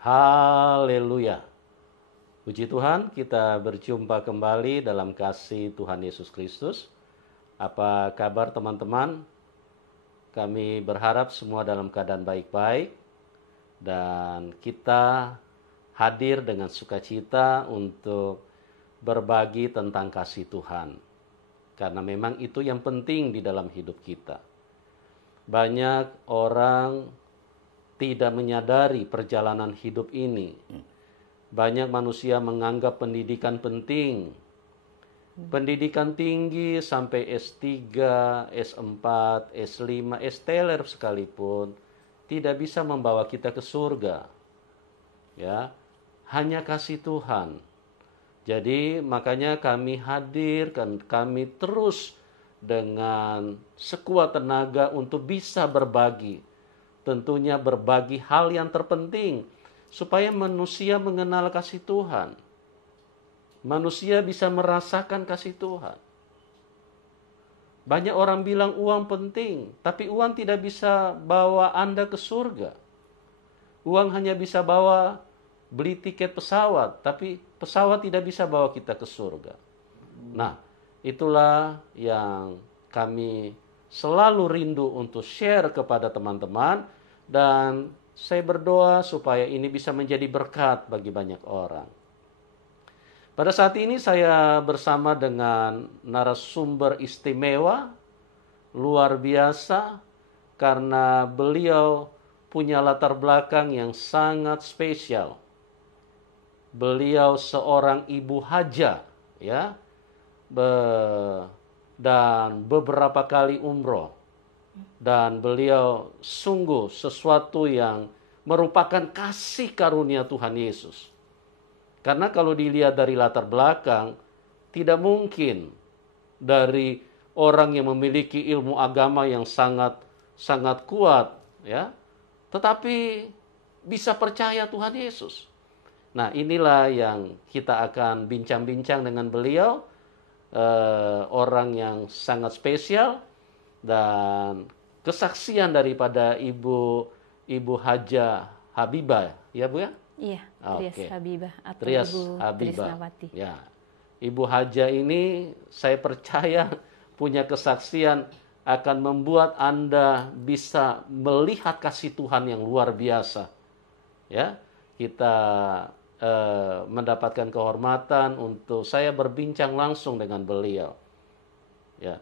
Haleluya. Puji Tuhan, kita berjumpa kembali dalam kasih Tuhan Yesus Kristus. Apa kabar teman-teman? Kami berharap semua dalam keadaan baik-baik. Dan kita hadir dengan sukacita untuk berbagi tentang kasih Tuhan. Karena memang itu yang penting di dalam hidup kita. Banyak orang tidak menyadari perjalanan hidup ini. Banyak manusia menganggap pendidikan penting. Pendidikan tinggi sampai S3, S4, S5, S-teler sekalipun tidak bisa membawa kita ke surga. Ya, hanya kasih Tuhan. Jadi makanya kami hadir, kami terus dengan sekuat tenaga untuk bisa berbagi. Tentunya berbagi hal yang terpenting supaya manusia mengenal kasih Tuhan. Manusia bisa merasakan kasih Tuhan. Banyak orang bilang uang penting, tapi uang tidak bisa bawa Anda ke surga. Uang hanya bisa bawa beli tiket pesawat, tapi pesawat tidak bisa bawa kita ke surga. Nah, itulah yang kami selalu rindu untuk share kepada teman-teman, dan saya berdoa supaya ini bisa menjadi berkat bagi banyak orang. Pada saat ini saya bersama dengan narasumber istimewa, luar biasa, karena beliau punya latar belakang yang sangat spesial. Beliau seorang ibu haja, ya, dan beberapa kali umroh. Dan beliau sungguh sesuatu yang merupakan kasih karunia Tuhan Yesus. Karena kalau dilihat dari latar belakang, tidak mungkin dari orang yang memiliki ilmu agama yang sangat kuat, ya, tetapi bisa percaya Tuhan Yesus. Nah, inilah yang kita akan bincang-bincang dengan beliau. Orang yang sangat spesial, dan kesaksian daripada Ibu Haja Habibah, ya Bu ya? Iya, Trias Habibah atau Trias Ibu Habibah. Trisnawati. Ya, Ibu Haja ini saya percaya punya kesaksian akan membuat Anda bisa melihat kasih Tuhan yang luar biasa. Ya, kita mendapatkan kehormatan untuk saya berbincang langsung dengan beliau. Ya,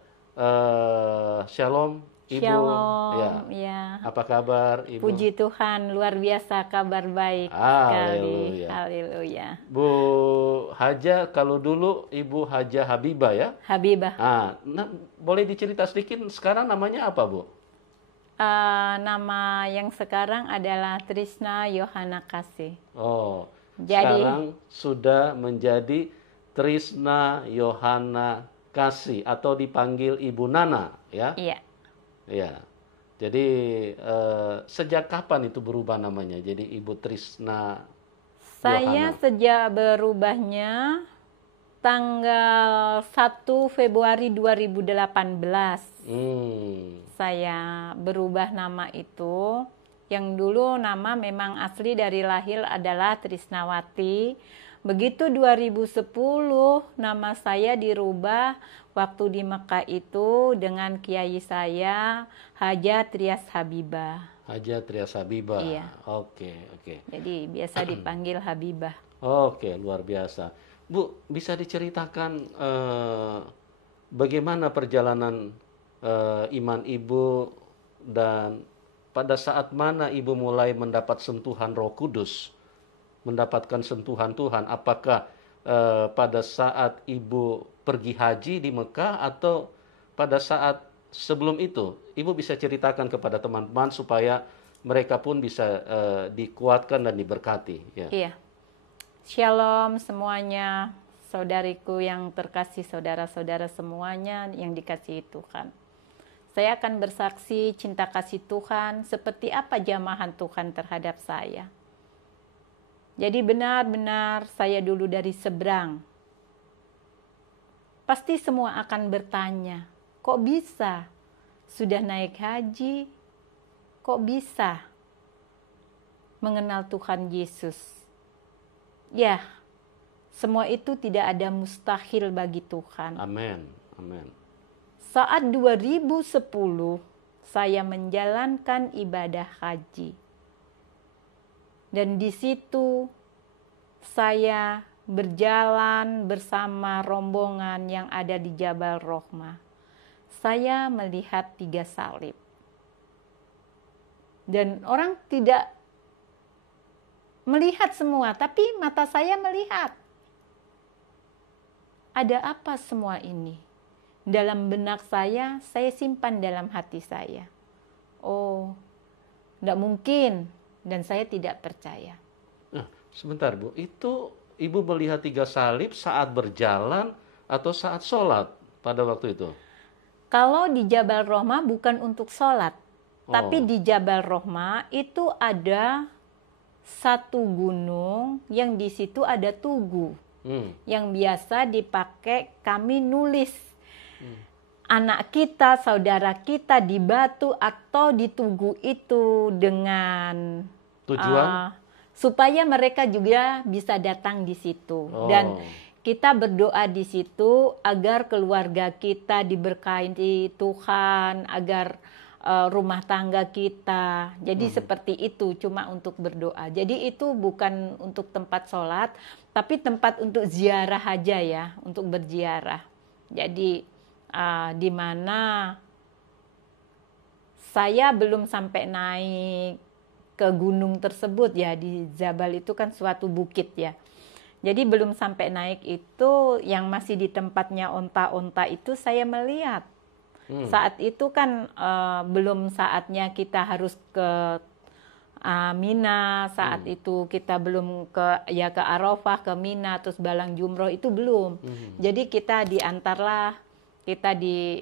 shalom Ibu. Shalom, ya. Apa kabar Ibu? Puji Tuhan, luar biasa, kabar baik sekali. Haleluya. Bu Haja, kalau dulu Ibu Haja Habibah ya? Habibah. Nah, boleh dicerita sedikit sekarang namanya apa Bu? Nama yang sekarang adalah Trisna Yohana Kasih. Oh, jadi sekarang sudah menjadi Trisna Yohana Kasih atau dipanggil Ibu Nana, ya? Iya. Ya. Jadi sejak kapan itu berubah namanya? Jadi Ibu Trisna Saya Yohana. sejak berubahnya tanggal 1 Februari 2018. Saya berubah nama itu. Yang dulu nama memang asli dari lahir adalah Trisnawati. Begitu 2010 nama saya dirubah waktu di Mekah itu dengan kiai saya Haja Trias Habibah. Haja Trias Habibah. Iya. Oke. Jadi biasa dipanggil Habibah. Oke, luar biasa. Bu, bisa diceritakan bagaimana perjalanan iman Ibu, dan pada saat mana Ibu mulai mendapat sentuhan Roh Kudus, mendapatkan sentuhan Tuhan? Apakah pada saat Ibu pergi haji di Mekah atau pada saat sebelum itu? Ibu bisa ceritakan kepada teman-teman supaya mereka pun bisa dikuatkan dan diberkati. Ya. Iya. Shalom semuanya, saudariku yang terkasih, saudara-saudara semuanya yang dikasihi Tuhan. Saya akan bersaksi cinta kasih Tuhan seperti apa jamahan Tuhan terhadap saya. Jadi benar-benar saya dulu dari seberang. Pasti semua akan bertanya, kok bisa? Sudah naik haji, kok bisa? mengenal Tuhan Yesus. Ya, semua itu tidak ada mustahil bagi Tuhan. Amin. Amin. Saat 2010 saya menjalankan ibadah haji. Dan di situ saya berjalan bersama rombongan yang ada di Jabal Rohmah. Saya melihat 3 salib. Dan orang tidak melihat semua, tapi mata saya melihat. Ada apa semua ini? Dalam benak saya simpan dalam hati saya. Oh, tidak mungkin. Dan saya tidak percaya. Nah, sebentar Bu, itu Ibu melihat 3 salib saat berjalan atau saat sholat pada waktu itu? Kalau di Jabal Rohmah bukan untuk sholat. Tapi di Jabal Rohmah itu ada satu gunung yang di situ ada tugu. Yang biasa dipakai kami nulis anak kita, saudara kita di batu atau di tugu itu dengan tujuan supaya mereka juga bisa datang di situ. Dan kita berdoa di situ agar keluarga kita diberkahi Tuhan, agar rumah tangga kita. Jadi seperti itu, cuma untuk berdoa. Jadi itu bukan untuk tempat sholat, tapi tempat untuk ziarah aja ya, untuk berziarah. Jadi di mana saya belum sampai naik ke gunung tersebut ya, di Jabal itu kan suatu bukit ya. Jadi belum sampai naik itu, yang masih di tempatnya onta-onta itu saya melihat. Saat itu kan belum saatnya kita harus ke Mina, saat itu kita belum ke Arafah, ke Mina, terus Balang Jumroh itu belum. Jadi kita diantarlah, kita di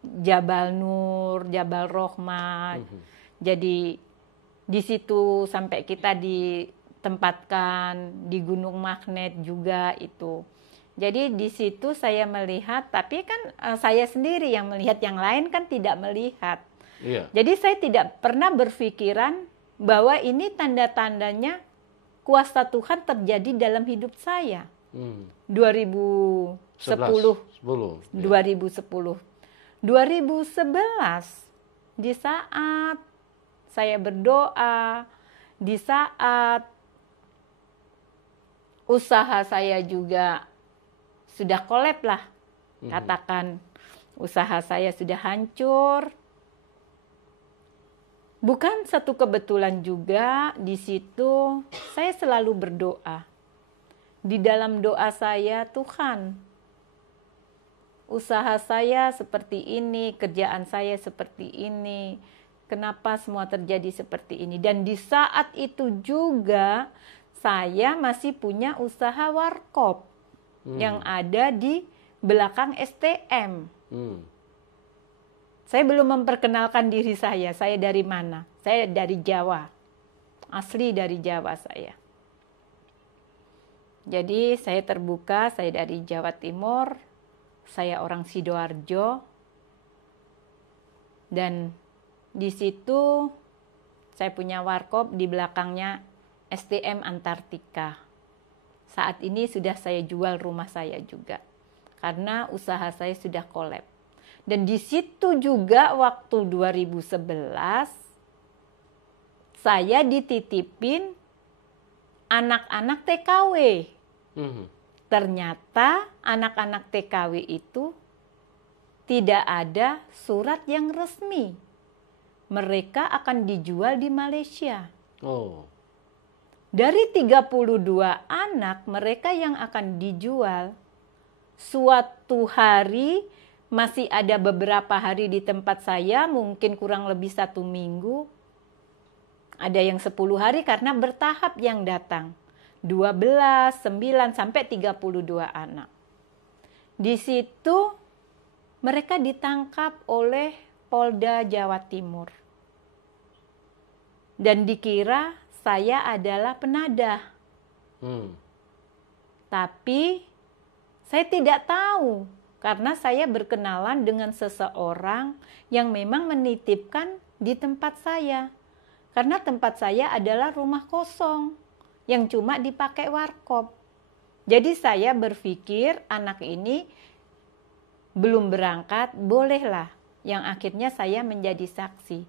Jabal Nur, Jabal Rohmah. Jadi di situ sampai kita ditempatkan di Gunung Magnet juga itu. Jadi di situ saya melihat, tapi kan saya sendiri yang melihat, yang lain kan tidak melihat. Iya. Jadi saya tidak pernah berpikiran bahwa ini tanda-tandanya kuasa Tuhan terjadi dalam hidup saya. 2010. 2011 di saat saya berdoa, di saat usaha saya juga sudah kolab lah, katakan usaha saya sudah hancur. Bukan satu kebetulan juga, di situ saya selalu berdoa. Di dalam doa saya, Tuhan, usaha saya seperti ini, kerjaan saya seperti ini, kenapa semua terjadi seperti ini? Dan di saat itu juga saya masih punya usaha warkop yang ada di belakang STM. Saya belum memperkenalkan diri saya dari mana? Saya dari Jawa, asli dari Jawa saya. Jadi saya terbuka, saya dari Jawa Timur, saya orang Sidoarjo, dan di situ saya punya warkop, di belakangnya STM Antartika. Saat ini sudah saya jual rumah saya juga, karena usaha saya sudah kolab. Dan di situ juga waktu 2011, saya dititipin anak-anak TKW. Ternyata anak-anak TKW itu tidak ada surat yang resmi. Mereka akan dijual di Malaysia. Dari 32 anak mereka yang akan dijual, suatu hari masih ada beberapa hari di tempat saya, mungkin kurang lebih 1 minggu. Ada yang 10 hari karena bertahap yang datang. 12, 9, sampai 32 anak. Di situ mereka ditangkap oleh Polda Jawa Timur. Dan dikira saya adalah penadah. Tapi saya tidak tahu, karena saya berkenalan dengan seseorang yang memang menitipkan di tempat saya. Karena tempat saya adalah rumah kosong yang cuma dipakai warkop. Jadi saya berpikir anak ini belum berangkat, bolehlah. Yang akhirnya saya menjadi saksi.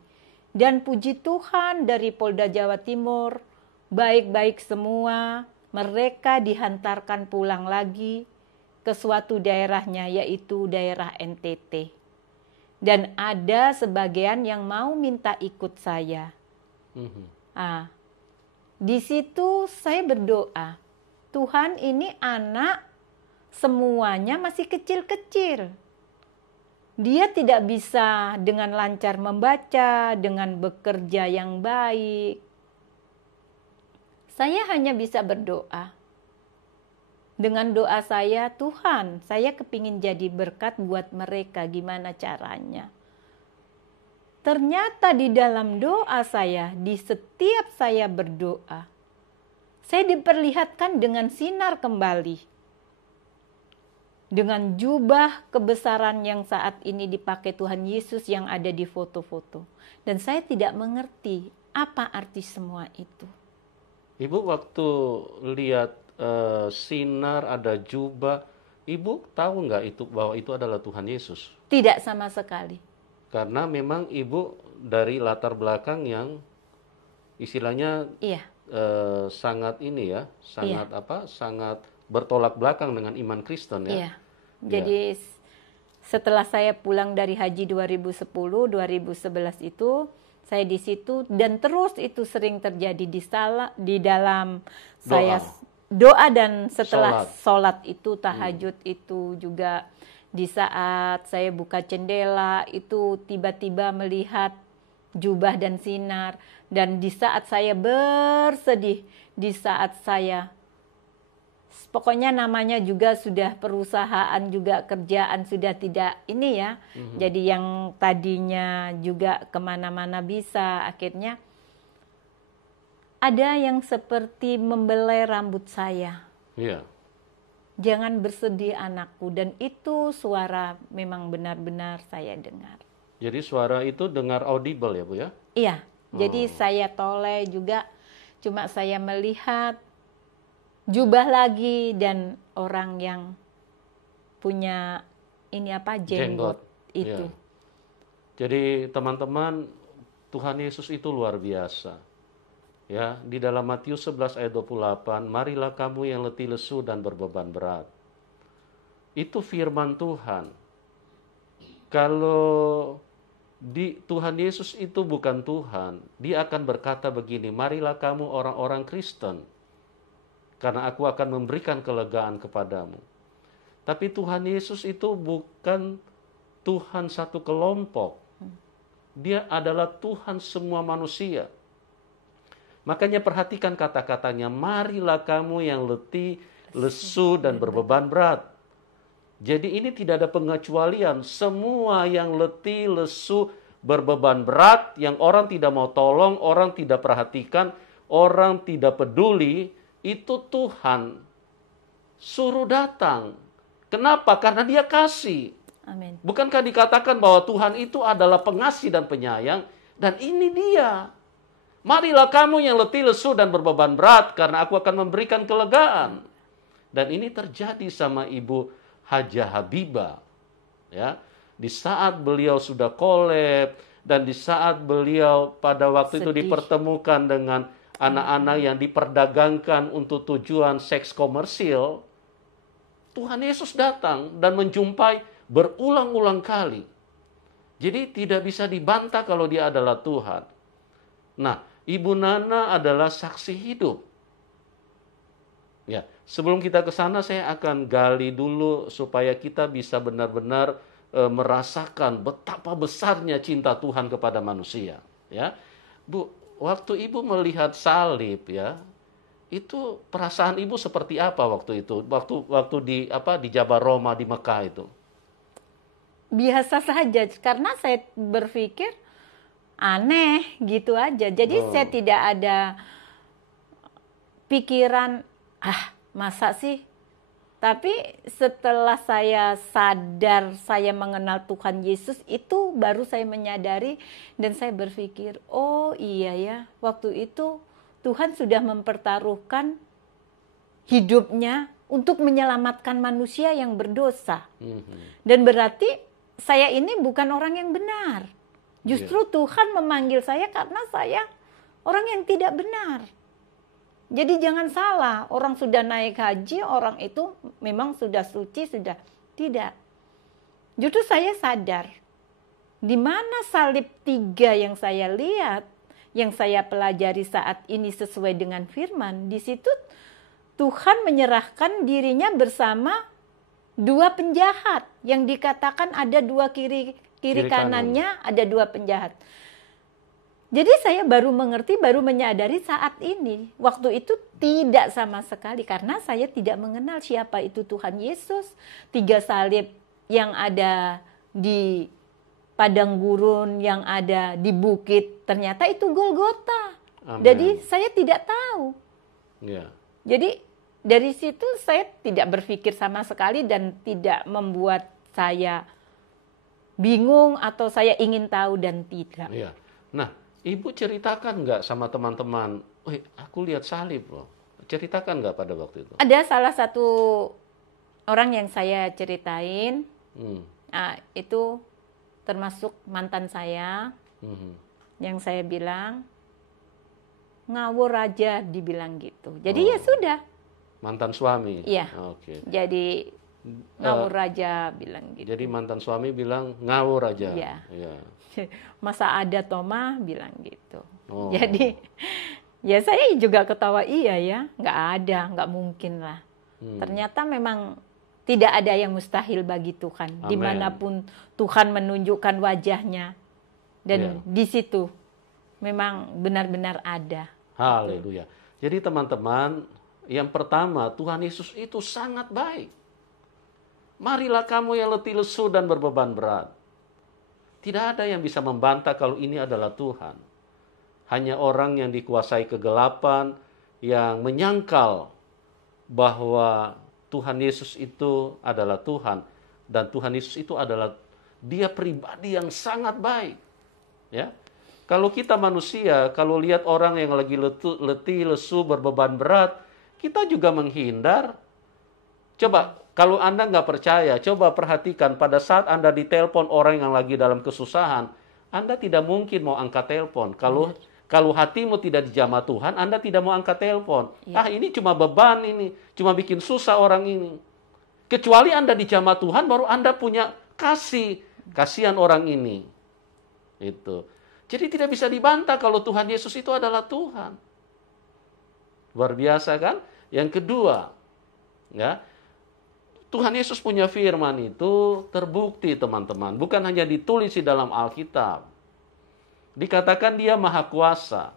Dan puji Tuhan dari Polda Jawa Timur, baik-baik semua, mereka dihantarkan pulang lagi ke suatu daerahnya, yaitu daerah NTT. Dan ada sebagian yang mau minta ikut saya. Di situ saya berdoa, Tuhan, ini anak semuanya masih kecil-kecil. Dia tidak bisa dengan lancar membaca, dengan bekerja yang baik. Saya hanya bisa berdoa. Dengan doa saya, Tuhan, saya kepingin jadi berkat buat mereka, gimana caranya? Ternyata di dalam doa saya, di setiap saya berdoa, saya diperlihatkan dengan sinar kembali. Dengan jubah kebesaran yang saat ini dipakai Tuhan Yesus yang ada di foto-foto. Dan saya tidak mengerti apa arti semua itu. Ibu waktu lihat sinar, ada jubah, Ibu tahu nggak itu bahwa itu adalah Tuhan Yesus? Tidak sama sekali. Karena memang Ibu dari latar belakang yang istilahnya sangat ini ya, sangat sangat bertolak belakang dengan iman Kristen ya. Iya. Jadi setelah saya pulang dari haji 2010, 2011 itu saya di situ dan terus itu sering terjadi di dalam saya doa dan setelah sholat itu tahajud itu juga di saat saya buka jendela itu tiba-tiba melihat jubah dan sinar, dan di saat saya bersedih, di saat saya pokoknya namanya juga sudah perusahaan juga kerjaan sudah tidak ini ya. Jadi yang tadinya juga kemana-mana bisa, akhirnya ada yang seperti membelai rambut saya. Iya. Jangan bersedih anakku, dan itu suara memang benar-benar saya dengar. Jadi suara itu dengar audible ya Bu ya? Iya. Jadi saya toleh juga, cuma saya melihat jubah lagi dan orang yang punya ini apa jenggot itu. Ya. Jadi teman-teman, Tuhan Yesus itu luar biasa. Ya, di dalam Matius 11 ayat 28, marilah kamu yang letih lesu dan berbeban berat. Itu firman Tuhan. Kalau Tuhan Yesus itu bukan Tuhan, Dia akan berkata begini, marilah kamu orang-orang Kristen, karena aku akan memberikan kelegaan kepadamu. Tapi Tuhan Yesus itu bukan Tuhan satu kelompok. Dia adalah Tuhan semua manusia. Makanya perhatikan kata-katanya, marilah kamu yang letih, lesu, dan berbeban berat. Jadi ini tidak ada pengecualian. Semua yang letih, lesu, berbeban berat, yang orang tidak mau tolong, orang tidak perhatikan, orang tidak peduli, itu Tuhan suruh datang. Kenapa? Karena Dia kasih. Amin. Bukankah dikatakan bahwa Tuhan itu adalah pengasih dan penyayang? Dan ini Dia. Marilah kamu yang letih, lesu, dan berbeban berat, karena aku akan memberikan kelegaan. Dan ini terjadi sama Ibu Hajah Habibah. Ya, di saat beliau sudah kolab, dan di saat beliau pada waktu itu dipertemukan dengan anak-anak yang diperdagangkan untuk tujuan seks komersil, Tuhan Yesus datang dan menjumpai berulang-ulang kali. Jadi tidak bisa dibantah kalau Dia adalah Tuhan. Nah, Ibu Nana adalah saksi hidup. Ya, sebelum kita ke sana saya akan gali dulu supaya kita bisa benar-benar merasakan betapa besarnya cinta Tuhan kepada manusia. Ya, Bu, waktu Ibu melihat salib ya, itu perasaan Ibu seperti apa waktu itu? Waktu di Jabal Roma di Mekah itu? Biasa saja, karena saya berpikir aneh gitu aja. Jadi saya tidak ada pikiran, masa sih Tapi setelah saya sadar, saya mengenal Tuhan Yesus, itu baru saya menyadari dan saya berpikir, oh iya ya, waktu itu Tuhan sudah mempertaruhkan hidupnya untuk menyelamatkan manusia yang berdosa. Dan berarti saya ini bukan orang yang benar. Justru Tuhan memanggil saya karena saya orang yang tidak benar. Jadi jangan salah, orang sudah naik haji, orang itu memang sudah suci, sudah tidak. Justru saya sadar, di mana salib 3 yang saya lihat, yang saya pelajari saat ini sesuai dengan firman, di situ Tuhan menyerahkan dirinya bersama 2 penjahat, yang dikatakan ada 2 kiri kanannya, ada 2 penjahat. Jadi saya baru mengerti, baru menyadari saat ini. Waktu itu tidak sama sekali karena saya tidak mengenal siapa itu Tuhan Yesus. 3 salib yang ada di padang gurun, yang ada di bukit, ternyata itu Golgota. Amen. Jadi saya tidak tahu. Jadi dari situ saya tidak berpikir sama sekali dan tidak membuat saya bingung atau saya ingin tahu dan tidak. Nah, Ibu ceritakan nggak sama teman-teman, aku lihat salib loh. Ceritakan nggak pada waktu itu? Ada salah satu orang yang saya ceritain, nah, itu termasuk mantan saya, yang saya bilang, ngawur aja dibilang gitu. Jadi ya sudah. Mantan suami? Iya. Jadi ngawur aja bilang gitu. Jadi mantan suami bilang ngawur aja? Iya. Masa ada Toma bilang gitu. Jadi ya saya juga ketawa, iya ya, nggak ada, nggak mungkin lah. Ternyata memang tidak ada yang mustahil bagi Tuhan. Amen. Dimanapun Tuhan menunjukkan wajahnya. Dan di situ memang benar-benar ada. Haleluya. Jadi teman-teman, yang pertama, Tuhan Yesus itu sangat baik. Marilah kamu yang letih lesu dan berbeban berat. Tidak ada yang bisa membantah kalau ini adalah Tuhan. Hanya orang yang dikuasai kegelapan, yang menyangkal bahwa Tuhan Yesus itu adalah Tuhan. Dan Tuhan Yesus itu adalah Dia pribadi yang sangat baik. Ya. Kalau kita manusia, kalau lihat orang yang lagi letih, lesu, berbeban berat, kita juga menghindar. Coba, kalau Anda nggak percaya, coba perhatikan pada saat Anda ditelepon orang yang lagi dalam kesusahan, Anda tidak mungkin mau angkat telepon. Kalau hatimu tidak dijamah Tuhan, Anda tidak mau angkat telepon. Ini cuma beban ini, cuma bikin susah orang ini. Kecuali Anda dijamah Tuhan, baru Anda punya kasihan orang ini. Itu. Jadi tidak bisa dibantah kalau Tuhan Yesus itu adalah Tuhan. Luar biasa kan? Yang kedua, ya, Tuhan Yesus punya firman itu terbukti teman-teman. Bukan hanya ditulis di dalam Alkitab. Dikatakan Dia Maha Kuasa.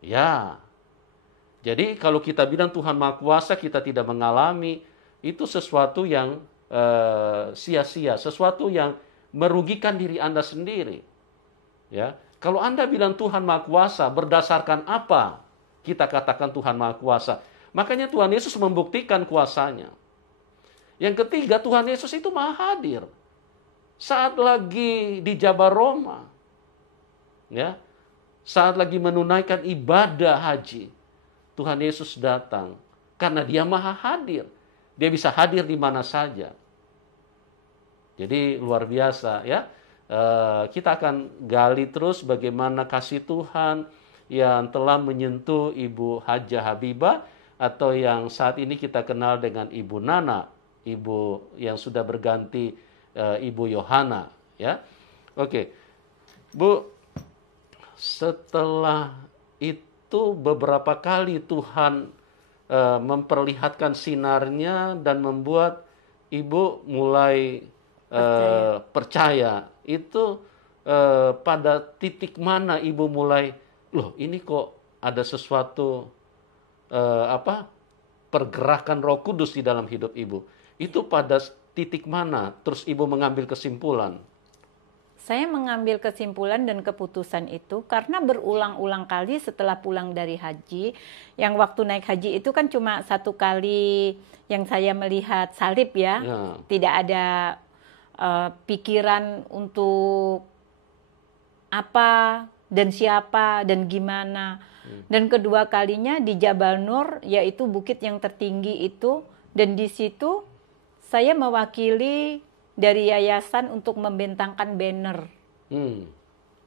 Ya. Jadi kalau kita bilang Tuhan Maha Kuasa, kita tidak mengalami, itu sesuatu yang sia-sia. Sesuatu yang merugikan diri Anda sendiri. Ya. Kalau Anda bilang Tuhan Maha Kuasa, berdasarkan apa kita katakan Tuhan Maha Kuasa? Makanya Tuhan Yesus membuktikan kuasanya. Yang ketiga, Tuhan Yesus itu Maha Hadir. Saat lagi di Jabar Roma, ya, saat lagi menunaikan ibadah haji, Tuhan Yesus datang karena Dia Maha Hadir. Dia bisa hadir di mana saja. Jadi luar biasa, ya. Kita akan gali terus bagaimana kasih Tuhan yang telah menyentuh Ibu Hajah Habibah, atau yang saat ini kita kenal dengan Ibu Nana. Ibu yang sudah berganti Ibu Yohana, ya. Oke. Bu, setelah itu beberapa kali Tuhan memperlihatkan sinarnya dan membuat Ibu mulai percaya. Itu pada titik mana Ibu mulai, loh ini kok ada sesuatu pergerakan Roh Kudus di dalam hidup Ibu. Itu pada titik mana terus Ibu mengambil kesimpulan? Saya mengambil kesimpulan dan keputusan itu karena berulang-ulang kali setelah pulang dari haji, yang waktu naik haji itu kan cuma 1 kali yang saya melihat salib ya, tidak ada pikiran untuk apa dan siapa dan gimana. Dan kedua kalinya di Jabal Nur, yaitu bukit yang tertinggi itu, dan di situ saya mewakili dari yayasan untuk membentangkan banner.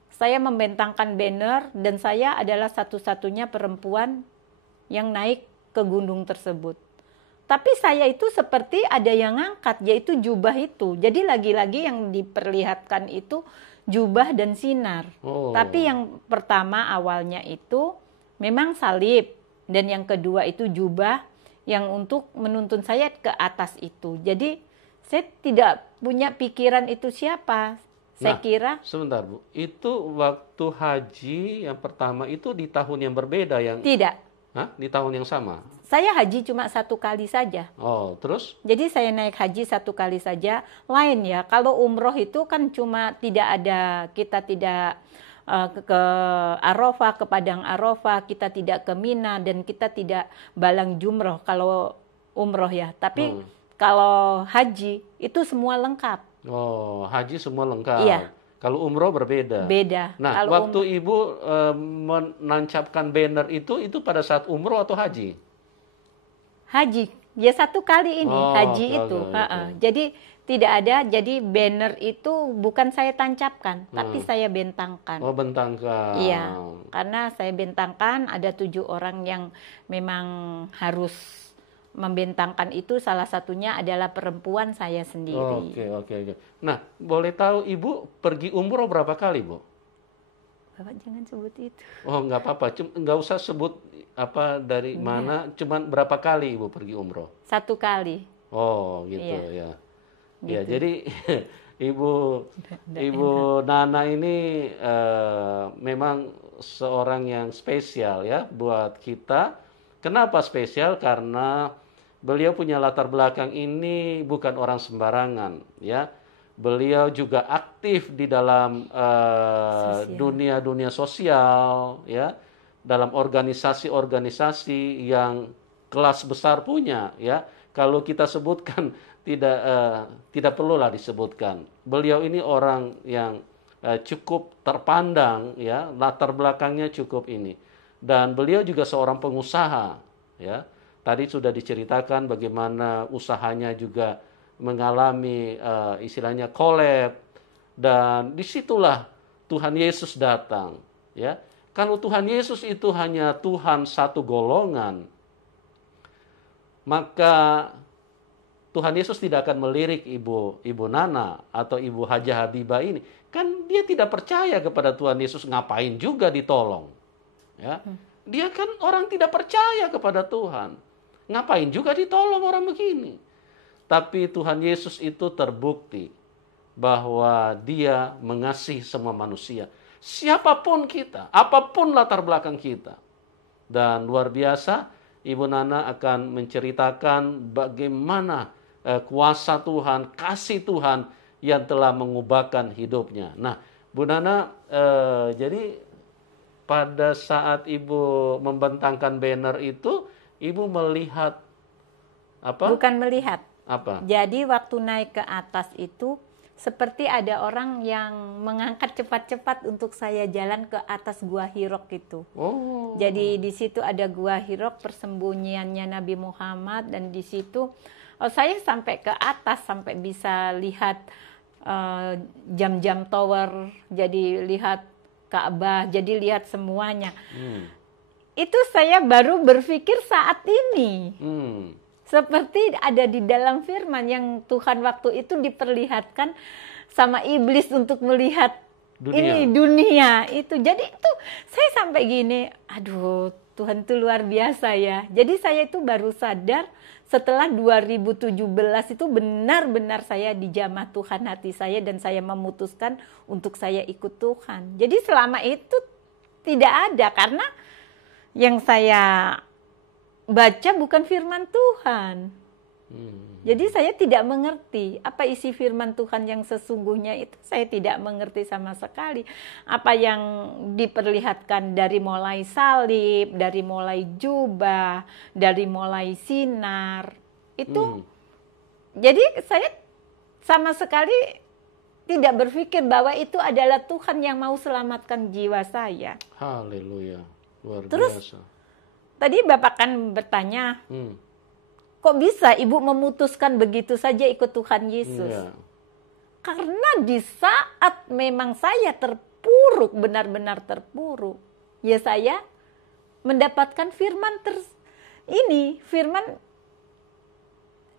Saya membentangkan banner dan saya adalah satu-satunya perempuan yang naik ke gunung tersebut. Tapi saya itu seperti ada yang ngangkat, yaitu jubah itu. Jadi lagi-lagi yang diperlihatkan itu jubah dan sinar. Tapi yang pertama awalnya itu memang salib, dan yang kedua itu jubah yang untuk menuntun saya ke atas itu. Jadi saya tidak punya pikiran itu siapa. Saya kira. Sebentar Bu, itu waktu haji yang pertama itu di tahun yang berbeda yang? Tidak. Hah? Di tahun yang sama? Saya haji cuma 1 kali saja. Terus? Jadi saya naik haji 1 kali saja. Lain ya, kalau umroh itu kan cuma tidak ada, kita tidak ke Arafah, ke Padang Arafah, kita tidak ke Mina, dan kita tidak balang jumroh kalau umroh ya. Tapi kalau haji itu semua lengkap. Haji semua lengkap. Iya. Kalau umroh berbeda. Beda. Nah, kalau waktu Ibu menancapkan banner itu pada saat umroh atau haji? Haji. Ya 1 kali ini haji itu. Jadi tidak ada. Jadi banner itu bukan saya tancapkan, tapi saya bentangkan. Bentangkan. Iya. Karena saya bentangkan, ada 7 orang yang memang harus membentangkan itu, salah satunya adalah perempuan saya sendiri. Oke. Nah, boleh tahu Ibu pergi umroh berapa kali, Bu? Bapak jangan sebut itu. Nggak apa-apa. Nggak usah sebut dari mana. Cuman berapa kali Ibu pergi umroh? 1 kali. Gitu ya. Gitu. Ya, jadi Ibu Nana ini memang seorang yang spesial ya buat kita. Kenapa spesial? Karena beliau punya latar belakang ini bukan orang sembarangan, ya. Beliau juga aktif di dalam dunia sosial, ya, dalam organisasi-organisasi yang kelas besar punya, ya. Kalau kita sebutkan tidak perlulah disebutkan. Beliau ini orang yang cukup terpandang, ya, latar belakangnya cukup ini. Dan beliau juga seorang pengusaha, ya. Tadi sudah diceritakan bagaimana usahanya juga mengalami istilahnya collab, dan disitulah Tuhan Yesus datang, ya. Kalau Tuhan Yesus itu hanya Tuhan satu golongan, maka Tuhan Yesus tidak akan melirik Ibu Nana atau Ibu Hajah Habibah ini. Kan dia tidak percaya kepada Tuhan Yesus, ngapain juga ditolong. Ya, dia kan orang tidak percaya kepada Tuhan. Ngapain juga ditolong orang begini? Tapi Tuhan Yesus itu terbukti bahwa dia mengasihi semua manusia. Siapapun kita, apapun latar belakang kita. Dan luar biasa, Ibu Nana akan menceritakan bagaimana kuasa Tuhan, kasih Tuhan yang telah mengubahkan hidupnya. Nah, Bu Nana, jadi pada saat Ibu membentangkan banner itu, Ibu melihat apa? Bukan melihat. Apa? Jadi waktu naik ke atas itu, seperti ada orang yang mengangkat cepat-cepat untuk saya jalan ke atas Gua Hirok itu. Jadi di situ ada Gua Hirok, persembunyiannya Nabi Muhammad, dan di situ saya sampai ke atas, sampai bisa lihat jam-jam tower, jadi lihat Ka'bah, jadi lihat semuanya. Itu saya baru berpikir saat ini. Seperti ada di dalam firman yang Tuhan waktu itu diperlihatkan sama iblis untuk melihat dunia itu. Jadi itu saya sampai gini, aduh Tuhan itu luar biasa ya. Jadi saya itu baru sadar setelah 2017 itu benar-benar saya dijamah Tuhan hati saya, dan saya memutuskan untuk saya ikut Tuhan. Jadi selama itu tidak ada, karena yang saya baca bukan firman Tuhan. Jadi saya tidak mengerti apa isi firman Tuhan yang sesungguhnya itu, saya tidak mengerti sama sekali. Apa yang diperlihatkan dari mulai salib, dari mulai jubah, dari mulai sinar, itu jadi saya sama sekali tidak berpikir bahwa itu adalah Tuhan yang mau selamatkan jiwa saya. Haleluya, luar Terus, biasa. Tadi Bapak kan bertanya, kok bisa Ibu memutuskan begitu saja ikut Tuhan Yesus? Iya. Karena di saat memang saya terpuruk, benar-benar terpuruk, ya saya mendapatkan firman firman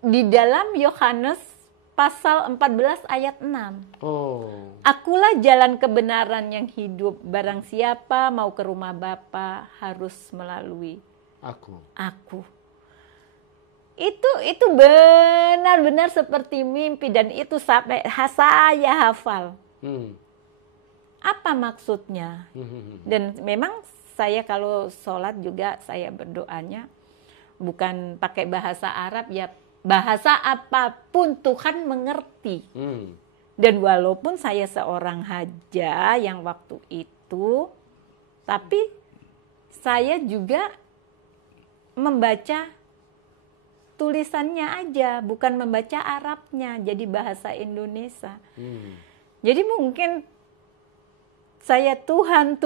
di dalam Yohanes pasal 14 ayat 6. Oh, Akulah jalan kebenaran yang hidup, barang siapa mau ke rumah Bapa harus melalui aku. Itu benar-benar seperti mimpi, dan itu sampai saya hafal. Apa maksudnya? Dan memang saya kalau sholat juga saya berdoanya bukan pakai bahasa Arab, ya bahasa apapun Tuhan mengerti. Dan walaupun saya seorang haja yang waktu itu, tapi saya juga membaca tulisannya aja, bukan membaca Arabnya, jadi bahasa Indonesia. Jadi mungkin saya Tuhan,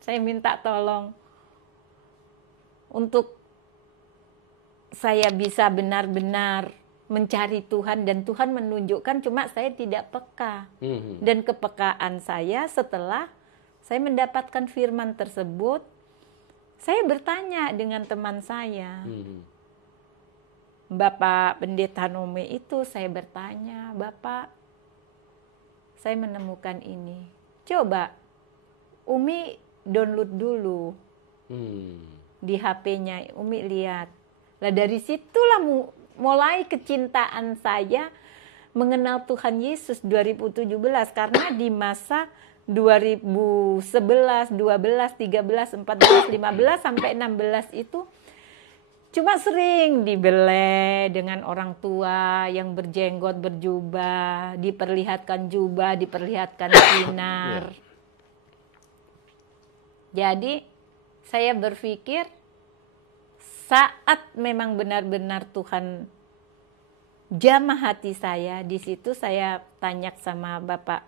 saya minta tolong untuk saya bisa benar-benar mencari Tuhan, dan Tuhan menunjukkan, cuma saya tidak peka. Dan kepekaan saya setelah saya mendapatkan firman tersebut, saya bertanya dengan teman saya. Bapak Pendeta Nome itu, saya bertanya, Bapak, saya menemukan ini. Coba Umi download dulu di HP-nya, Umi lihat. Lah dari situlah mulai kecintaan saya mengenal Tuhan Yesus 2017, karena di masa 2011, 12, 13, 14, 15 sampai 16 itu cuma sering dibelai dengan orang tua yang berjenggot, berjubah, diperlihatkan jubah, diperlihatkan sinar. Jadi saya berpikir saat memang benar-benar Tuhan jamah hati saya, di situ saya tanya sama Bapak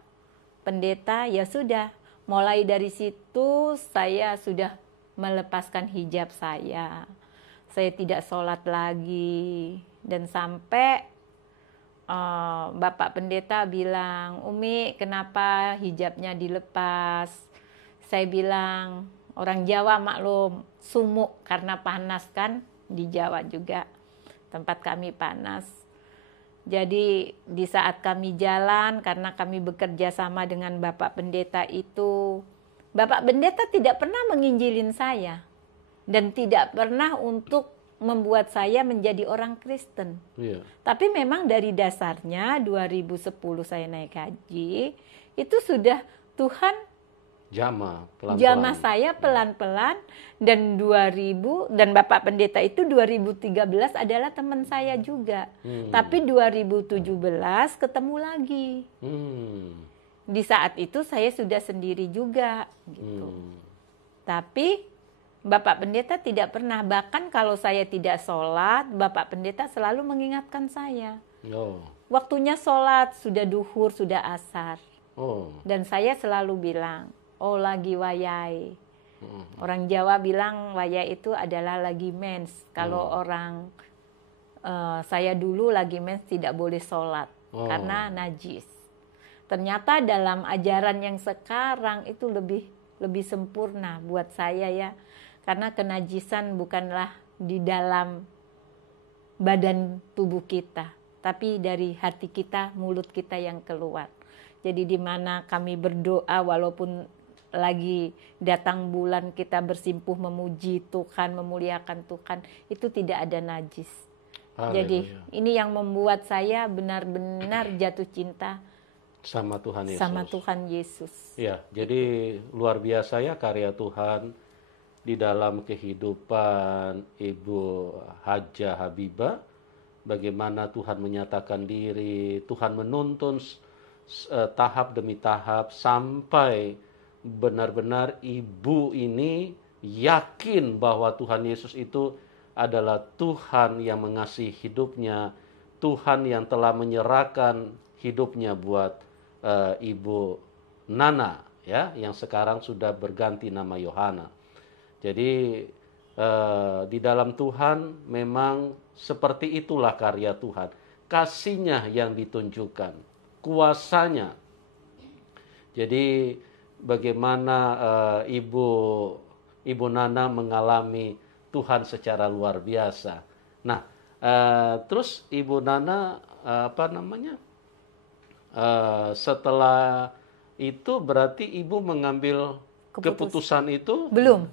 Pendeta, ya sudah, mulai dari situ saya sudah melepaskan hijab saya. Saya tidak sholat lagi, dan sampai Bapak Pendeta bilang, Umi kenapa hijabnya dilepas? Saya bilang, orang Jawa maklum, sumuk karena panas kan, di Jawa juga tempat kami panas. Jadi di saat kami jalan, karena kami bekerja sama dengan Bapak Pendeta itu, Bapak Pendeta tidak pernah menginjilin saya. Dan tidak pernah untuk membuat saya menjadi orang Kristen. Tapi memang dari dasarnya 2010 saya naik haji, itu sudah Tuhan jamah saya pelan-pelan, dan dan Bapak Pendeta itu 2013 adalah teman saya juga. Tapi 2017 ketemu lagi. Di saat itu saya sudah sendiri juga gitu. Tapi Bapak Pendeta tidak pernah, bahkan kalau saya tidak sholat, Bapak Pendeta selalu mengingatkan saya. Waktunya sholat, sudah duhur, sudah asar. Dan saya selalu bilang, oh lagi wayai. Orang Jawa bilang wayai itu adalah lagi mens. Kalau orang saya dulu lagi mens tidak boleh sholat karena najis. Ternyata dalam ajaran yang sekarang itu lebih sempurna buat saya ya. Karena kenajisan bukanlah di dalam badan tubuh kita, tapi dari hati kita, mulut kita yang keluar. Jadi di mana kami berdoa walaupun lagi datang bulan, kita bersimpuh memuji Tuhan, memuliakan Tuhan, itu tidak ada najis. Jadi ini yang membuat saya benar-benar jatuh cinta sama Tuhan Yesus. Sama Tuhan Yesus. Ya, jadi luar biasa ya karya Tuhan di dalam kehidupan Ibu Hajah Habibah bagaimana Tuhan menyatakan diri, Tuhan menuntun tahap demi tahap sampai benar-benar ibu ini yakin bahwa Tuhan Yesus itu adalah Tuhan yang mengasihi hidupnya, Tuhan yang telah menyerahkan hidupnya buat Ibu Nana, ya, yang sekarang sudah berganti nama Yohana. Jadi di dalam Tuhan memang seperti itulah karya Tuhan, kasih-Nya yang ditunjukkan, kuasanya. Jadi bagaimana Ibu Nana mengalami Tuhan secara luar biasa. Nah, terus Ibu Nana setelah itu berarti Ibu mengambil keputusan itu? Belum.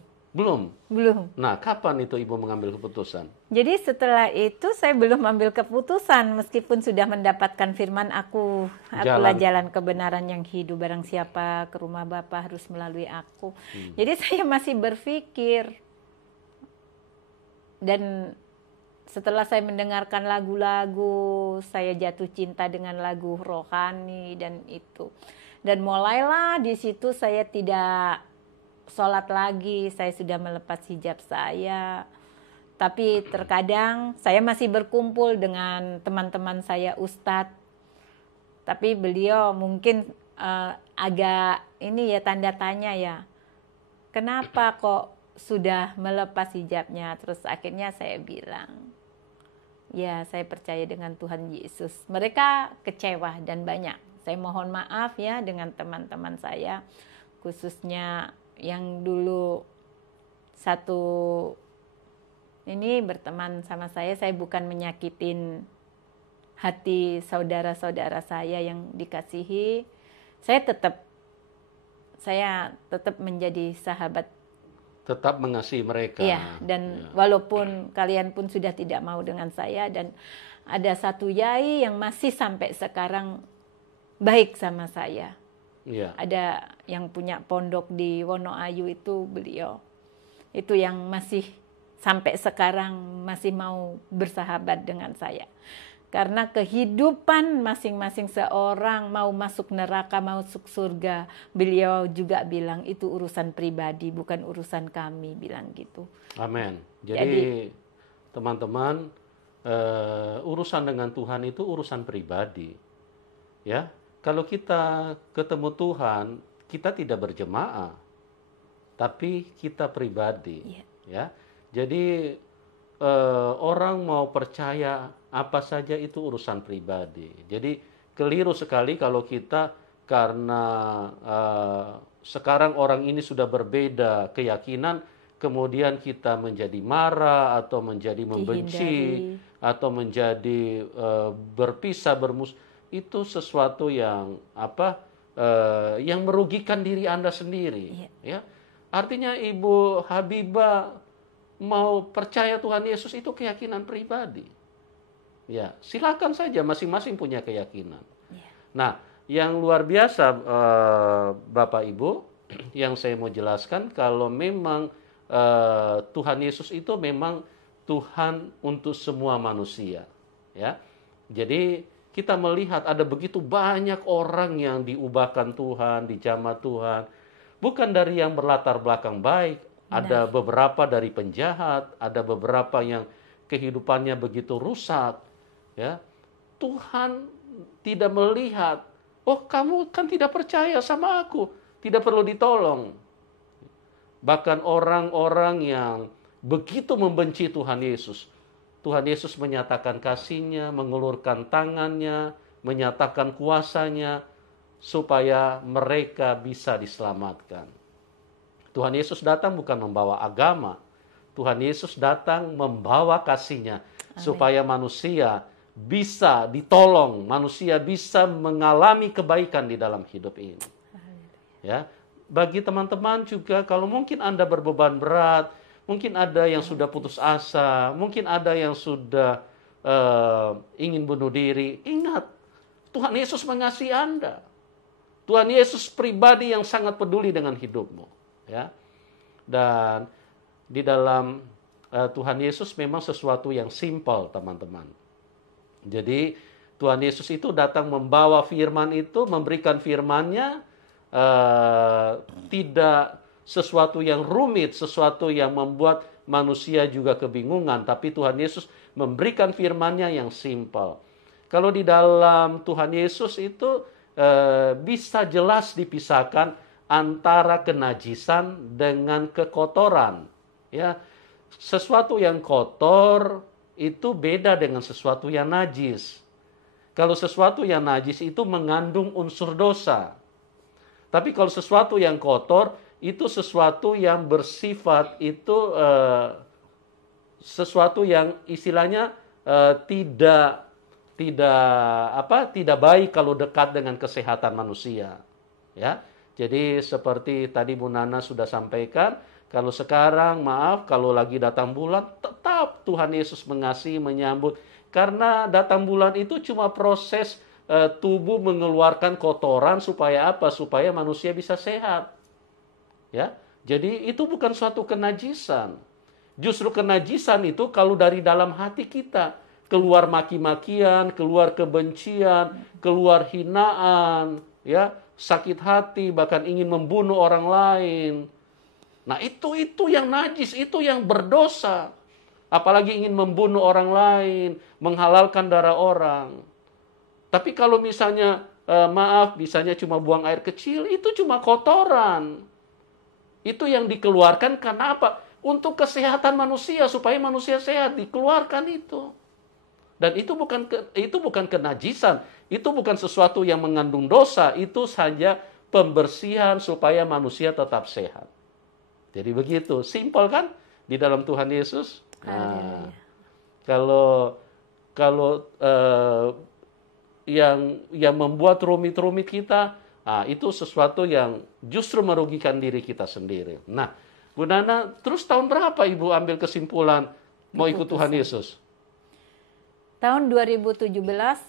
Nah, kapan itu Ibu mengambil keputusan? Jadi setelah itu saya belum ambil keputusan, meskipun sudah mendapatkan firman akulah jalan kebenaran yang hidup, barang siapa ke rumah Bapa harus melalui aku. Jadi saya masih berpikir, dan setelah saya mendengarkan lagu-lagu, saya jatuh cinta dengan lagu rohani dan itu. Dan mulailah di situ saya tidak sholat lagi, saya sudah melepas hijab saya. Tapi terkadang saya masih berkumpul dengan teman-teman saya ustadz. Tapi beliau mungkin agak ini ya, tanda tanya ya. Kenapa kok sudah melepas hijabnya? Terus akhirnya saya bilang, ya, saya percaya dengan Tuhan Yesus. Mereka kecewa dan banyak. Saya mohon maaf ya dengan teman-teman saya, khususnya yang dulu satu ini berteman sama saya bukan menyakitin hati saudara-saudara saya yang dikasihi. Saya tetap menjadi sahabat, tetap mengasihi mereka. Iya, dan walaupun kalian pun sudah tidak mau dengan saya, dan ada satu yai yang masih sampai sekarang baik sama saya. Iya. Ada yang punya pondok di Wonoayu itu, beliau itu yang masih sampai sekarang masih mau bersahabat dengan saya. Karena kehidupan masing-masing seorang, mau masuk neraka, mau masuk surga, beliau juga bilang itu urusan pribadi, bukan urusan kami, bilang gitu. Amin. Jadi teman-teman, urusan dengan Tuhan itu urusan pribadi. Ya, kalau kita ketemu Tuhan, kita tidak berjemaah, tapi kita pribadi. Ya, jadi orang mau percaya apa saja itu urusan pribadi. Jadi keliru sekali kalau kita karena sekarang orang ini sudah berbeda keyakinan, kemudian kita menjadi marah atau menjadi membenci atau menjadi berpisah, bermusuh. Itu sesuatu yang yang merugikan diri Anda sendiri. Ya, artinya Ibu Habibah mau percaya Tuhan Yesus itu keyakinan pribadi. Ya, silakan saja, masing-masing punya keyakinan. Nah, yang luar biasa Bapak Ibu, yang saya mau jelaskan, kalau memang Tuhan Yesus itu memang Tuhan untuk semua manusia. Ya, jadi kita melihat ada begitu banyak orang yang diubahkan Tuhan, dijamah Tuhan, bukan dari yang berlatar belakang baik. Ada beberapa dari penjahat, ada beberapa yang kehidupannya begitu rusak. Ya, Tuhan tidak melihat, oh kamu kan tidak percaya sama aku, tidak perlu ditolong. Bahkan orang-orang yang begitu membenci Tuhan Yesus, Tuhan Yesus menyatakan kasih-Nya, mengulurkan tangannya, menyatakan kuasa-Nya, supaya mereka bisa diselamatkan. Tuhan Yesus datang bukan membawa agama. Tuhan Yesus datang membawa kasih-Nya. Supaya manusia bisa ditolong. Manusia bisa mengalami kebaikan di dalam hidup ini. Ya, bagi teman-teman juga, kalau mungkin Anda berbeban berat, mungkin ada yang sudah putus asa, mungkin ada yang sudah ingin bunuh diri. Ingat, Tuhan Yesus mengasihi Anda. Tuhan Yesus pribadi yang sangat peduli dengan hidupmu. Ya, dan di dalam Tuhan Yesus memang sesuatu yang simpel, teman-teman. Jadi Tuhan Yesus itu datang membawa firman itu, memberikan firman-Nya, tidak sesuatu yang rumit, sesuatu yang membuat manusia juga kebingungan, tapi Tuhan Yesus memberikan firman-Nya yang simpel. Kalau di dalam Tuhan Yesus itu bisa jelas dipisahkan antara kenajisan dengan kekotoran. Ya, sesuatu yang kotor itu beda dengan sesuatu yang najis. Kalau sesuatu yang najis itu mengandung unsur dosa. Tapi kalau sesuatu yang kotor itu sesuatu yang bersifat itu sesuatu yang istilahnya tidak baik kalau dekat dengan kesehatan manusia. Ya. Jadi seperti tadi Bu Nana sudah sampaikan, kalau sekarang kalau lagi datang bulan tetap Tuhan Yesus mengasihi, menyambut. Karena datang bulan itu cuma proses tubuh mengeluarkan kotoran supaya apa? Supaya manusia bisa sehat. Ya. Jadi itu bukan suatu kenajisan. Justru kenajisan itu kalau dari dalam hati kita keluar maki-makian, keluar kebencian, keluar hinaan, ya, sakit hati, bahkan ingin membunuh orang lain. Nah, itu yang najis, itu yang berdosa. Apalagi ingin membunuh orang lain, menghalalkan darah orang. Tapi kalau misalnya misalnya cuma buang air kecil, itu cuma kotoran. Itu yang dikeluarkan karena apa? Untuk kesehatan manusia, supaya manusia sehat, dikeluarkan itu. Dan itu bukan kenajisan, itu bukan sesuatu yang mengandung dosa, itu saja pembersihan supaya manusia tetap sehat. Jadi begitu, simpel kan di dalam Tuhan Yesus. Nah, kalau yang membuat rumit-rumit kita, itu sesuatu yang justru merugikan diri kita sendiri. Nah, Bu Nana, terus tahun berapa Ibu ambil kesimpulan mau ikut Tuhan Yesus? Tahun 2017,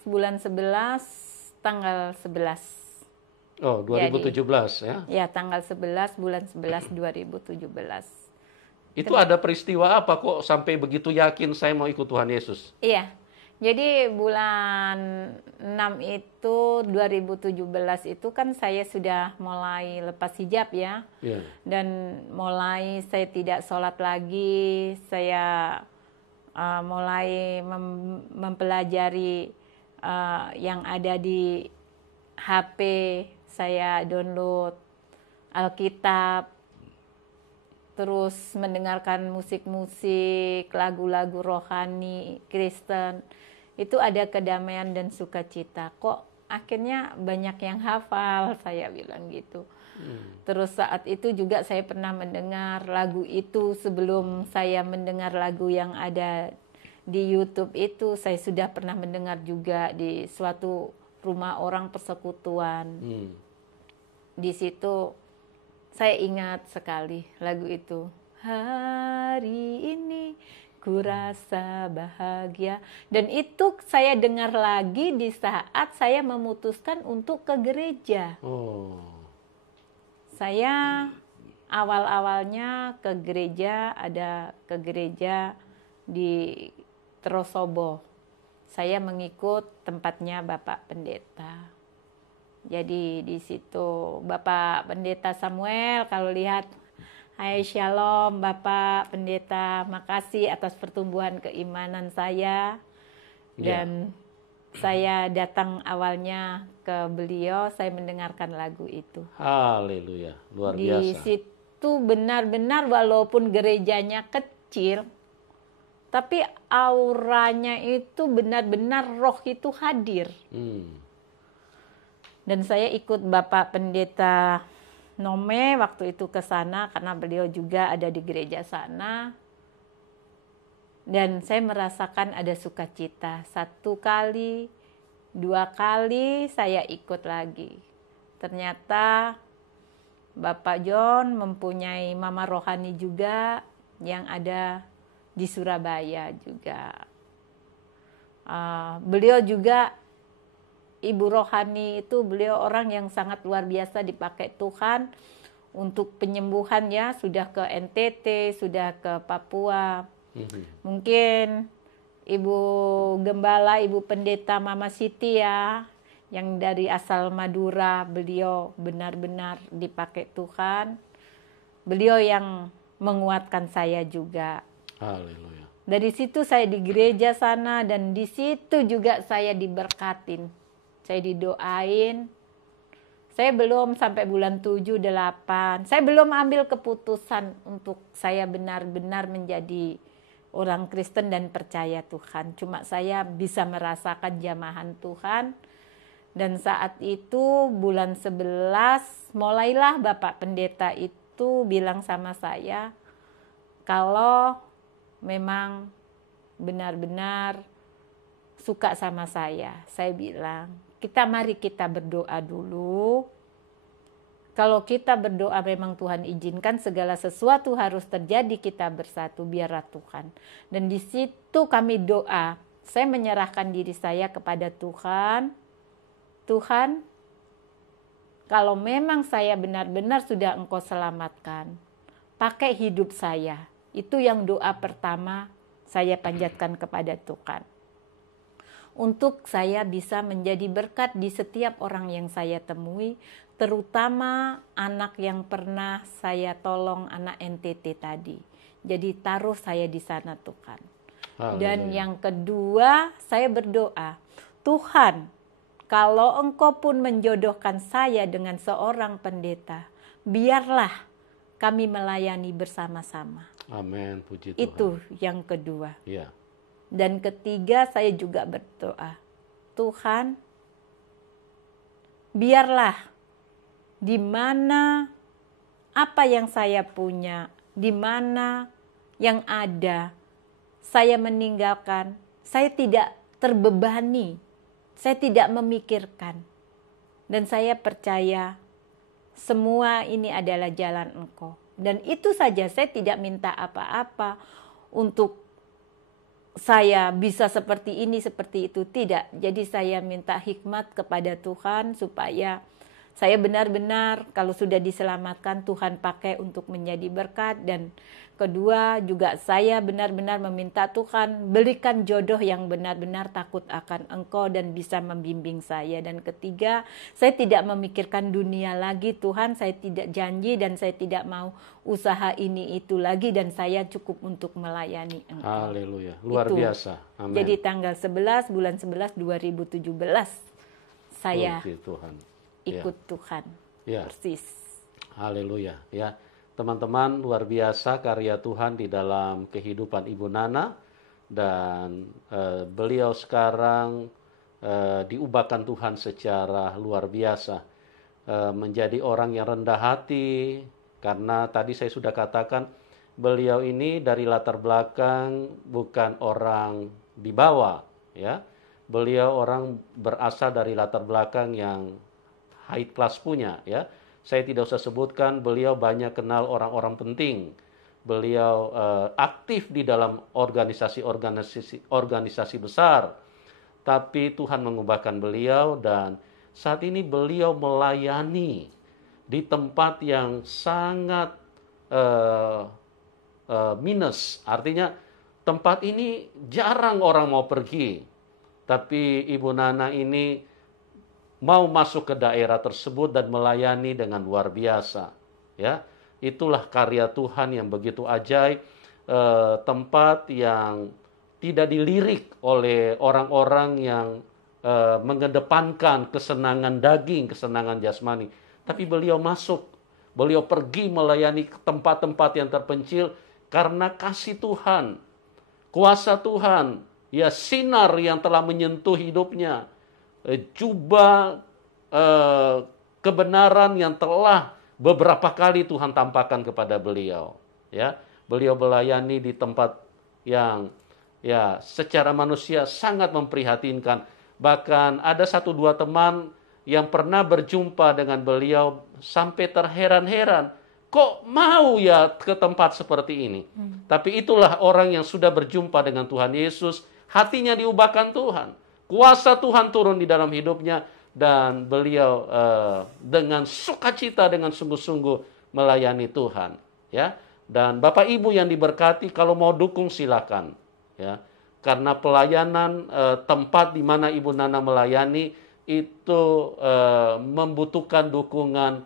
bulan 11, tanggal 11. Oh, 2017 ya? Ya, tanggal 11, bulan 11, 2017. Itu ada peristiwa apa kok sampai begitu yakin saya mau ikut Tuhan Yesus? Iya, jadi bulan 6 itu 2017 itu kan saya sudah mulai lepas hijab ya. Yeah. Dan mulai saya tidak sholat lagi, saya mulai mempelajari yang ada di HP, saya download Alkitab, terus mendengarkan musik-musik, lagu-lagu rohani, Kristen. Itu ada kedamaian dan sukacita. Kok akhirnya banyak yang hafal, saya bilang gitu. Terus saat itu juga saya pernah mendengar lagu itu sebelum saya mendengar lagu yang ada di YouTube itu. Saya sudah pernah mendengar juga di suatu rumah orang persekutuan. Di situ saya ingat sekali lagu itu. Hari ini ku rasa bahagia. Dan itu saya dengar lagi di saat saya memutuskan untuk ke gereja. Saya awal-awalnya ke gereja, ada ke gereja di Trosobo. Saya mengikut tempatnya Bapak Pendeta. Jadi di situ Bapak Pendeta Samuel, kalau lihat, hai shalom Bapak Pendeta, makasih atas pertumbuhan keimanan saya. Dan saya datang awalnya ke beliau, saya mendengarkan lagu itu. Haleluya, luar biasa. Di situ benar-benar walaupun gerejanya kecil, tapi auranya itu benar-benar roh itu hadir. Dan saya ikut Bapak Pendeta Nome waktu itu ke sana karena beliau juga ada di gereja sana. Dan saya merasakan ada sukacita. 1 kali, 2 kali saya ikut lagi. Ternyata Bapak John mempunyai mama rohani juga yang ada di Surabaya juga. Beliau juga ibu rohani itu, beliau orang yang sangat luar biasa dipakai Tuhan untuk penyembuhan ya, sudah ke NTT, sudah ke Papua. Mungkin Ibu Gembala, Ibu Pendeta Mama Siti ya, yang dari asal Madura. Beliau benar-benar dipakai Tuhan. Beliau yang menguatkan saya juga. Haleluya. Dari situ saya di gereja sana, dan di situ juga saya diberkatin. Saya didoain. Saya belum sampai bulan 7, 8. Saya belum ambil keputusan untuk saya benar-benar menjadi orang Kristen dan percaya Tuhan. Cuma saya bisa merasakan jamahan Tuhan. Dan saat itu bulan 11 mulailah Bapak Pendeta itu bilang sama saya, kalau memang benar-benar suka sama saya bilang, mari kita berdoa dulu. Kalau kita berdoa memang Tuhan izinkan segala sesuatu harus terjadi, kita bersatu, biarlah Tuhan. Dan di situ kami doa, saya menyerahkan diri saya kepada Tuhan. Tuhan, kalau memang saya benar-benar sudah Engkau selamatkan, pakai hidup saya. Itu yang doa pertama saya panjatkan kepada Tuhan. Untuk saya bisa menjadi berkat di setiap orang yang saya temui, terutama anak yang pernah saya tolong, anak NTT tadi. Jadi taruh saya di sana Tuhan. Dan yang kedua, saya berdoa, Tuhan, kalau Engkau pun menjodohkan saya dengan seorang pendeta, biarlah kami melayani bersama-sama. Amin, puji Tuhan. Itu yang kedua. Ya. Dan ketiga, saya juga berdoa, Tuhan, biarlah di mana apa yang saya punya, di mana yang ada, saya meninggalkan, saya tidak terbebani, saya tidak memikirkan. Dan saya percaya semua ini adalah jalan Engkau. Dan itu saja, saya tidak minta apa-apa untuk saya bisa seperti ini, seperti itu. Tidak. Jadi saya minta hikmat kepada Tuhan supaya saya benar-benar kalau sudah diselamatkan Tuhan pakai untuk menjadi berkat. Dan kedua juga saya benar-benar meminta Tuhan berikan jodoh yang benar-benar takut akan Engkau dan bisa membimbing saya. Dan ketiga, saya tidak memikirkan dunia lagi Tuhan, saya tidak janji dan saya tidak mau usaha ini itu lagi, dan saya cukup untuk melayani Engkau. Haleluya, luar biasa. Amin. Jadi tanggal 11 bulan 11 2017 saya Tuhan. ikut Tuhan. Ya. Persis. Haleluya, ya. Teman-teman, luar biasa karya Tuhan di dalam kehidupan Ibu Nana, dan beliau sekarang diubahkan Tuhan secara luar biasa, menjadi orang yang rendah hati, karena tadi saya sudah katakan beliau ini dari latar belakang bukan orang di bawah, ya. Beliau orang berasal dari latar belakang yang high class punya, ya. Saya tidak usah sebutkan, beliau banyak kenal orang-orang penting. Beliau aktif di dalam organisasi besar. Tapi Tuhan mengubahkan beliau, dan saat ini beliau melayani di tempat yang sangat minus. Artinya tempat ini jarang orang mau pergi. Tapi Ibu Nana ini mau masuk ke daerah tersebut dan melayani dengan luar biasa, ya. Itulah karya Tuhan yang begitu ajaib, tempat yang tidak dilirik oleh orang-orang yang mengedepankan kesenangan daging, kesenangan jasmani. Tapi beliau masuk, beliau pergi melayani ke tempat-tempat yang terpencil karena kasih Tuhan, kuasa Tuhan, ya, sinar yang telah menyentuh hidupnya, jubah kebenaran yang telah beberapa kali Tuhan tampakkan kepada beliau, ya. Beliau melayani di tempat yang ya secara manusia sangat memprihatinkan. Bahkan ada 1-2 teman yang pernah berjumpa dengan beliau sampai terheran-heran, kok mau ya ke tempat seperti ini. Tapi itulah orang yang sudah berjumpa dengan Tuhan Yesus, hatinya diubahkan Tuhan. Kuasa Tuhan turun di dalam hidupnya, dan beliau dengan sukacita, dengan sungguh-sungguh melayani Tuhan, ya. Dan Bapak Ibu yang diberkati, kalau mau dukung silakan, ya. karena pelayanan tempat di mana Ibu Nana melayani itu membutuhkan dukungan,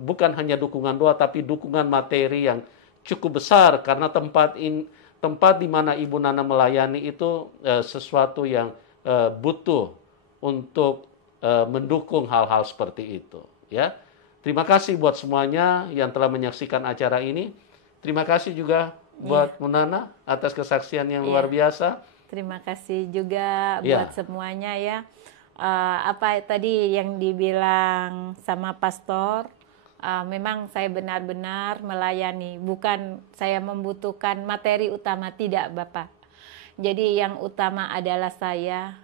bukan hanya dukungan doa, tapi dukungan materi yang cukup besar, karena tempat di mana Ibu Nana melayani itu sesuatu yang butuh untuk mendukung hal-hal seperti itu. Ya, terima kasih buat semuanya yang telah menyaksikan acara ini. Terima kasih juga buat Bu Nana atas kesaksian yang luar biasa. Terima kasih juga buat semuanya ya. Apa tadi yang dibilang sama pastor, memang saya benar-benar melayani, bukan saya membutuhkan materi utama, tidak Bapak. Jadi yang utama adalah saya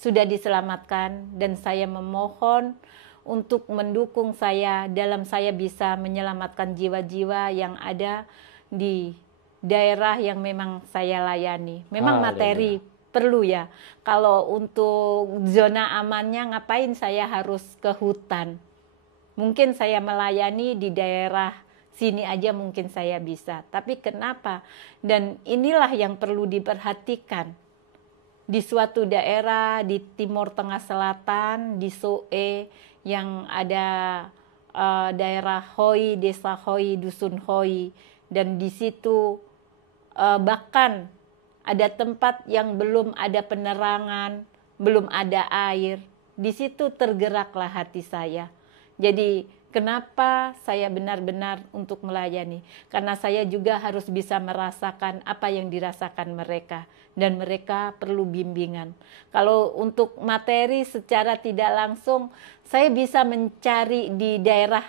sudah diselamatkan, dan saya memohon untuk mendukung saya dalam saya bisa menyelamatkan jiwa-jiwa yang ada di daerah yang memang saya layani. Memang materi perlu ya. Kalau untuk zona amannya, ngapain saya harus ke hutan? Mungkin saya melayani di daerah sini aja mungkin saya bisa. Tapi kenapa? Dan inilah yang perlu diperhatikan. Di suatu daerah di Timur Tengah Selatan, di Soe, yang ada daerah Hoi, desa Hoi, dusun Hoi. Dan di situ bahkan ada tempat yang belum ada penerangan, belum ada air. Di situ tergeraklah hati saya. Jadi kenapa saya benar-benar untuk melayani? Karena saya juga harus bisa merasakan apa yang dirasakan mereka. Dan mereka perlu bimbingan. Kalau untuk materi secara tidak langsung, saya bisa mencari di daerah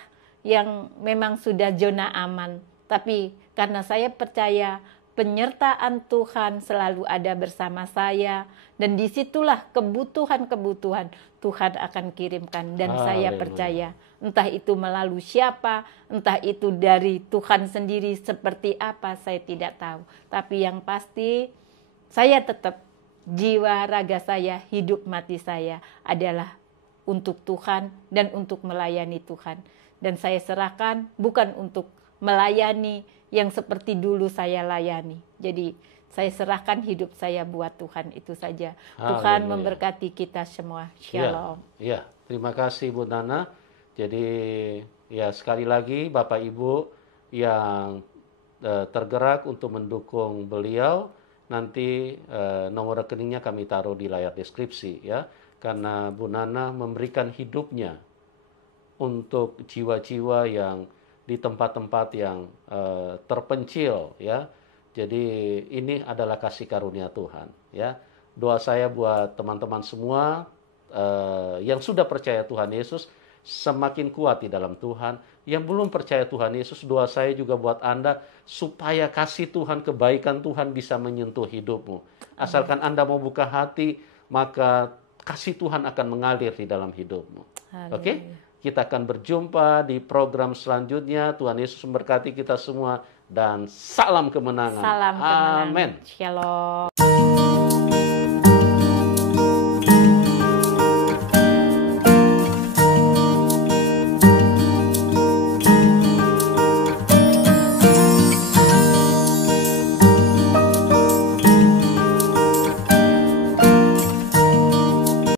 yang memang sudah zona aman. Tapi karena saya percaya penyertaan Tuhan selalu ada bersama saya, dan disitulah kebutuhan-kebutuhan Tuhan akan kirimkan, dan saya percaya entah itu melalui siapa, entah itu dari Tuhan sendiri seperti apa, saya tidak tahu. Tapi yang pasti saya tetap, jiwa raga saya, hidup mati saya adalah untuk Tuhan dan untuk melayani Tuhan. Dan saya serahkan bukan untuk melayani yang seperti dulu saya layani. Jadi saya serahkan hidup saya buat Tuhan, itu saja. Tuhan memberkati kita semua. Shalom. Ya, terima kasih Bu Nana. Jadi ya sekali lagi Bapak Ibu yang tergerak untuk mendukung beliau, nanti nomor rekeningnya kami taruh di layar deskripsi ya. Karena Bu Nana memberikan hidupnya untuk jiwa-jiwa yang di tempat-tempat yang terpencil ya. Jadi ini adalah kasih karunia Tuhan ya. Doa saya buat teman-teman semua yang sudah percaya Tuhan Yesus semakin kuat di dalam Tuhan. Yang belum percaya Tuhan Yesus, doa saya juga buat Anda supaya kasih Tuhan, kebaikan Tuhan bisa menyentuh hidupmu. Asalkan Anda mau buka hati, maka kasih Tuhan akan mengalir di dalam hidupmu. Oke? Kita akan berjumpa di program selanjutnya. Tuhan Yesus memberkati kita semua dan salam kemenangan. Salam kemenangan. Amin. Shalom.